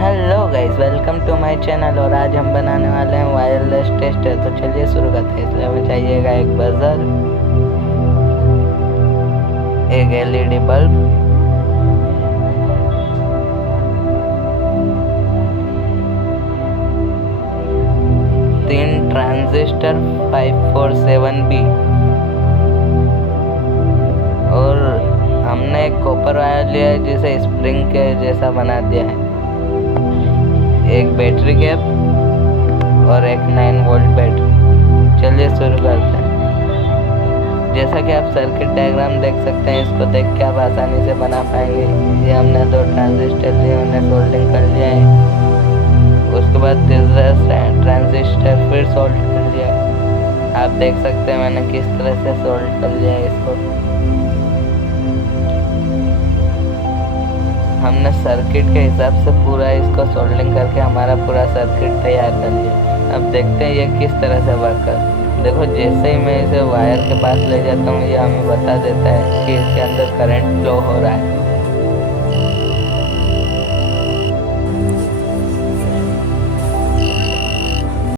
Hello guys, welcome to my channel. और आज हम बनाने वाले हैं वायरलेस टेस्टर। तो चलिए शुरू करते हैं। इसलिए हमें चाहिएगा एक बजर, एक एलईडी बल्ब, तीन ट्रांजिस्टर 547B और हमने एक कॉपर वायर लिया है जिसे स्प्रिंग के जैसा बना दिया है, एक बैटरी कैप और एक 9 वोल्ट बैटरी। चलिए शुरू करते हैं। जैसा कि आप सर्किट डायग्राम देख सकते हैं, इसको देख के आप आसानी से बना पाएंगे। ये हमने दो ट्रांजिस्टर लिए, उन्हें सोल्डिंग कर लिया है। उसके बाद तीसरा ट्रांजिस्टर फिर सोल्ड कर लिया है। आप देख सकते हैं मैंने किस तरह से सोल्ड कर लिया है इसको। हमने सर्किट के हिसाब से पूरा इसको सोल्डिंग करके हमारा पूरा सर्किट तैयार कर लिया। अब देखते हैं ये किस तरह से वर्क कर। देखो, जैसे ही मैं इसे वायर के पास ले जाता हूँ, ये हमें बता देता है कि इसके अंदर करंट फ्लो हो रहा है।